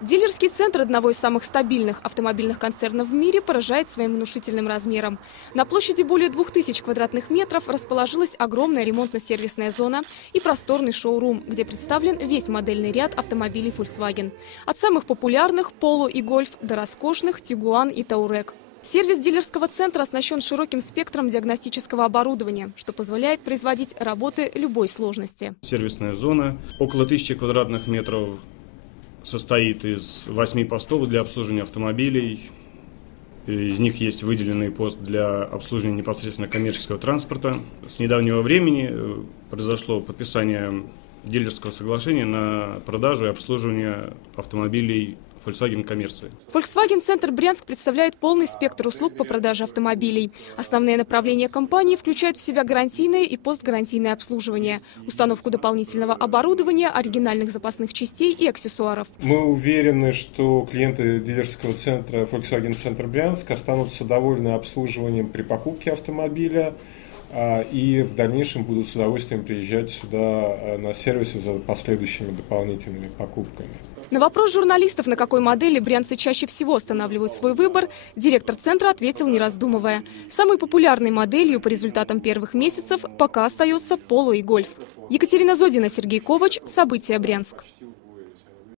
Дилерский центр одного из самых стабильных автомобильных концернов в мире поражает своим внушительным размером. На площади более 2000 квадратных метров расположилась огромная ремонтно-сервисная зона и просторный шоурум, где представлен весь модельный ряд автомобилей Volkswagen. От самых популярных – Polo и Golf до роскошных – Tiguan и Touareg. Сервис дилерского центра оснащен широким спектром диагностического оборудования, что позволяет производить работы любой сложности. Сервисная зона около тысячи квадратных метров состоит из восьми постов для обслуживания автомобилей. Из них есть выделенный пост для обслуживания непосредственно коммерческого транспорта. С недавнего времени э, произошло подписание дилерского соглашения на продажу и обслуживание автомобилей Volkswagen коммерции. Volkswagen Центр Брянск представляет полный спектр услуг по продаже автомобилей. Основные направления компании включают в себя гарантийное и постгарантийное обслуживание, установку дополнительного оборудования, оригинальных запасных частей и аксессуаров. Мы уверены, что клиенты дилерского центра Volkswagen Центр Брянск останутся довольны обслуживанием при покупке автомобиля а, и в дальнейшем будут с удовольствием приезжать сюда а, на сервисы за последующими дополнительными покупками. На вопрос журналистов, на какой модели брянцы чаще всего останавливают свой выбор, директор центра ответил, не раздумывая. Самой популярной моделью по результатам первых месяцев пока остается поло и гольф. Екатерина Зодина, Сергей Ковач. События Брянск.